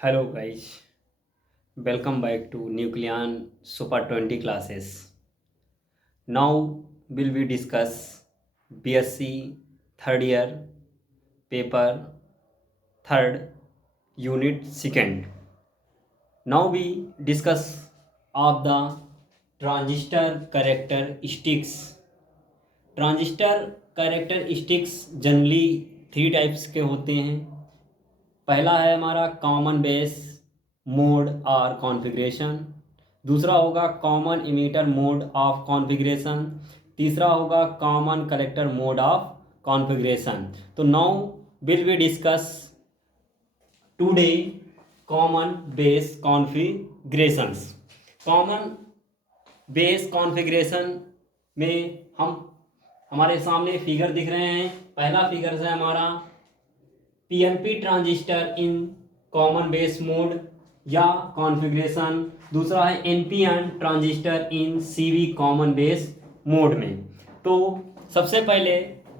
Hello guys, welcome back to Nucleon Super 20 classes. Now will we discuss BSc third year paper third unit second. Now we discuss of the transistor characteristics. Transistor characteristics generally three types के होते हैं। पहला है हमारा common base mode और configuration, दूसरा होगा common emitter mode of configuration, तीसरा होगा common collector mode of configuration. तो now will we discuss today common base configurations. Common base configuration में हमारे सामने फिगर दिख रहे हैं। पहला फिगर है हमारा पीएनपी ट्रांजिस्टर इन कॉमन बेस मोड या कॉन्फ़िगरेशन, दूसरा है एनपीएन ट्रांजिस्टर इन सीवी कॉमन बेस मोड में। तो सबसे पहले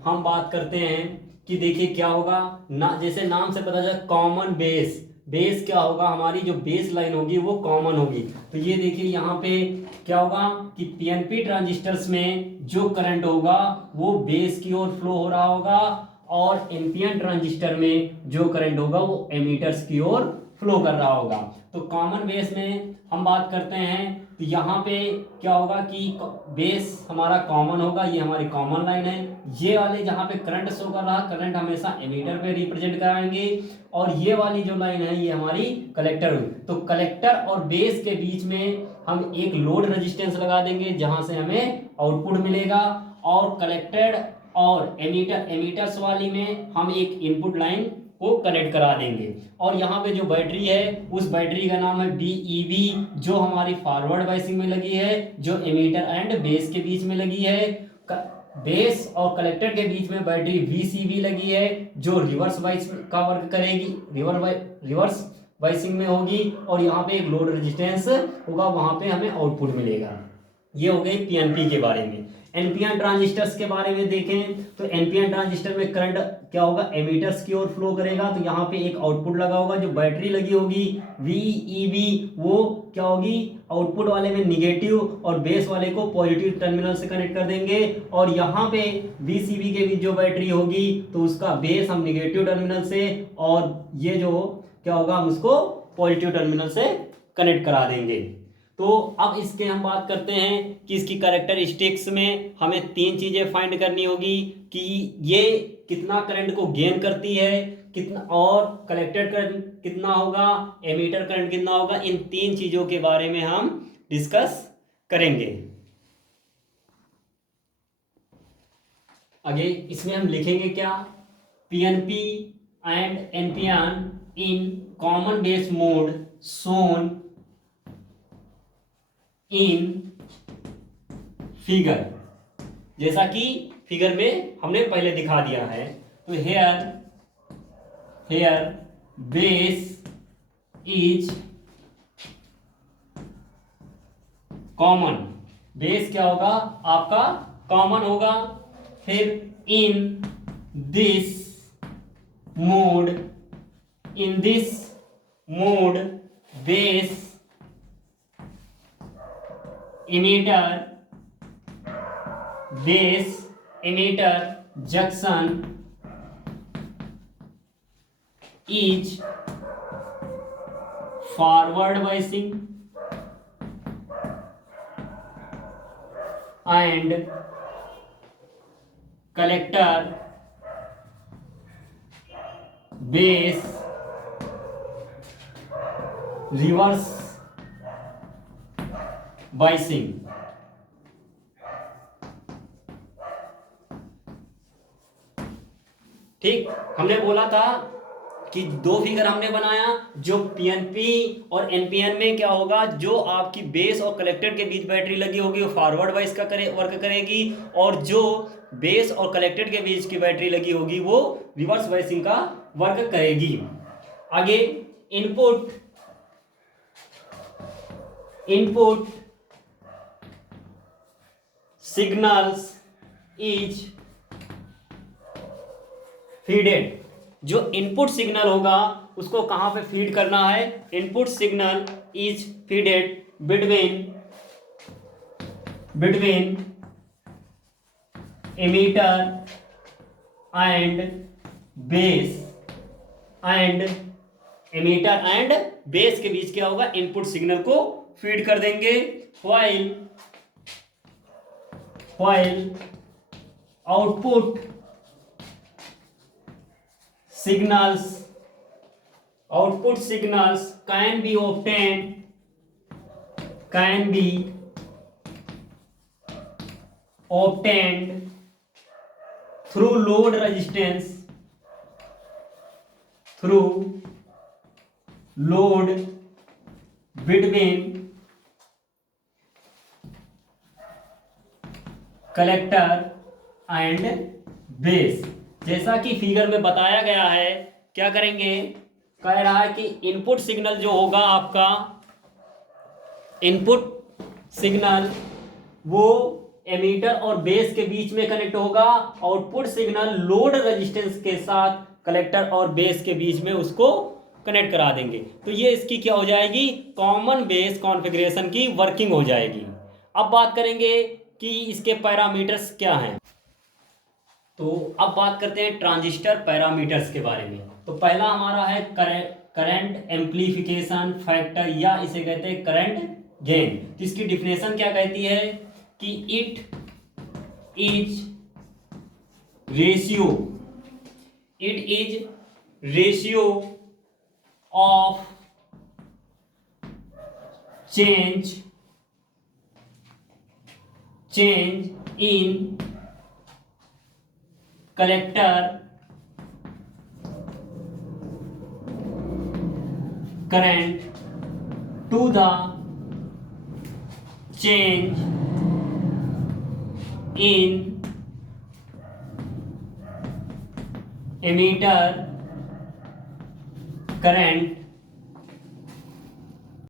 हम बात करते हैं कि देखिए क्या होगा ना, जैसे नाम से पता चला कॉमन बेस। बेस क्या होगा, हमारी जो बेस लाइन होगी वो कॉमन होगी। तो ये देखिए यहाँ पे क्या होगा कि पीएनपी ट्रांजिस्टर्स में जो करंट होगा वो बेस की ओर फ्लो हो रहा होगा और एनपीएन ट्रांजिस्टर में जो करंट होगा वो एमीटर्स की ओर फ्लो कर रहा होगा। तो कॉमन बेस में हम बात करते हैं तो यहाँ पे क्या होगा कि बेस हमारा कॉमन होगा, ये हमारी कॉमन लाइन है। ये वाले जहाँ पे करंट शो कर रहा, करंट हमेशा एमीटर पे रिप्रेजेंट कराएंगे और ये वाली जो लाइन है ये हमारी कलेक्टर हुई। तो कलेक्टर और बेस के बीच में हम एक लोड रेजिस्टेंस लगा देंगे जहां से हमें आउटपुट मिलेगा और कलेक्टेड और एमीटर्स वाली में हम एक इनपुट लाइन को कनेक्ट करा देंगे। और यहाँ पे जो बैटरी है उस बैटरी का नाम है बीईबी, जो हमारी फॉरवर्ड बायसिंग में लगी है, जो एमीटर एंड बेस के बीच में लगी है। बेस और कलेक्टर के बीच में बैटरी वीसीबी लगी है जो रिवर्स बाइस का वर्क करेगी, रिवर्स बाइसिंग में होगी। और यहाँ पे एक लोड रेजिस्टेंस होगा, वहां पे हमें आउटपुट मिलेगा। ये हो गए पीएनपी के बारे में। एनपीएन ट्रांजिस्टर्स के बारे में देखें तो एनपीएन ट्रांजिस्टर में करंट क्या होगा, एमीटर्स की ओर फ्लो करेगा। तो यहाँ पे एक आउटपुट लगा होगा, जो बैटरी लगी होगी वीईबी वो क्या होगी, आउटपुट वाले में निगेटिव और बेस वाले को पॉजिटिव टर्मिनल से कनेक्ट कर देंगे। और यहाँ पे वीसीबी के बीच जो बैटरी होगी तो उसका बेस हम निगेटिव टर्मिनल से और ये जो क्या होगा हम उसको पॉजिटिव टर्मिनल से कनेक्ट करा देंगे। तो अब इसके हम बात करते हैं कि इसकी कैरेक्टरिस्टिक्स में हमें तीन चीजें फाइंड करनी होगी कि ये कितना करंट को गेन करती है, कितना और कलेक्टेड करंट कितना होगा, एमीटर करंट कितना होगा। इन तीन चीजों के बारे में हम डिस्कस करेंगे। आगे इसमें हम लिखेंगे क्या, PNP and NPN in common base mode shown in figure, जैसा कि फिगर में हमने पहले दिखा दिया है। तो here base is common, base क्या होगा आपका कॉमन होगा। फिर in this mode, in this mode base emitter, base emitter junction is forward biasing and collector base reverse biasing. ठीक, हमने बोला था कि दो फिगर हमने बनाया, जो पीएनपी और एनपीएन में क्या होगा, जो आपकी बेस और कलेक्टर के बीच बैटरी लगी होगी वो फॉरवर्ड वाइज का वर्क करेगी और जो बेस और कलेक्टर के बीच की बैटरी लगी होगी वो रिवर्स बायसिंग का वर्क करेगी। आगे इनपुट signals is feeded जो इनपुट सिग्नल होगा उसको कहाँ पे फीड करना है, input signal is feeded between emitter and base and emitter and base के बीच क्या होगा, इनपुट सिग्नल को फीड कर देंगे। While output signals can be obtained through load resistance between collector and base. जैसा कि फिगर में बताया गया है, क्या करेंगे, कह रहा है कि इनपुट सिग्नल जो होगा आपका, इनपुट सिग्नल वो एमीटर और बेस के बीच में कनेक्ट होगा, आउटपुट सिग्नल लोड रेजिस्टेंस के साथ कलेक्टर और बेस के बीच में उसको कनेक्ट करा देंगे। तो ये इसकी क्या हो जाएगी, कॉमन बेस कॉन्फ़िगरेशन की वर्किंग हो जाएगी। अब बात करेंगे कि इसके पैरामीटर्स क्या हैं। तो अब बात करते हैं ट्रांजिस्टर पैरामीटर्स के बारे में। तो पहला हमारा है करंट एम्प्लीफिकेशन फैक्टर, या इसे कहते हैं करंट गेन। तो इसकी डिफिनेशन क्या कहती है कि it is ratio of change in collector current to the change in emitter current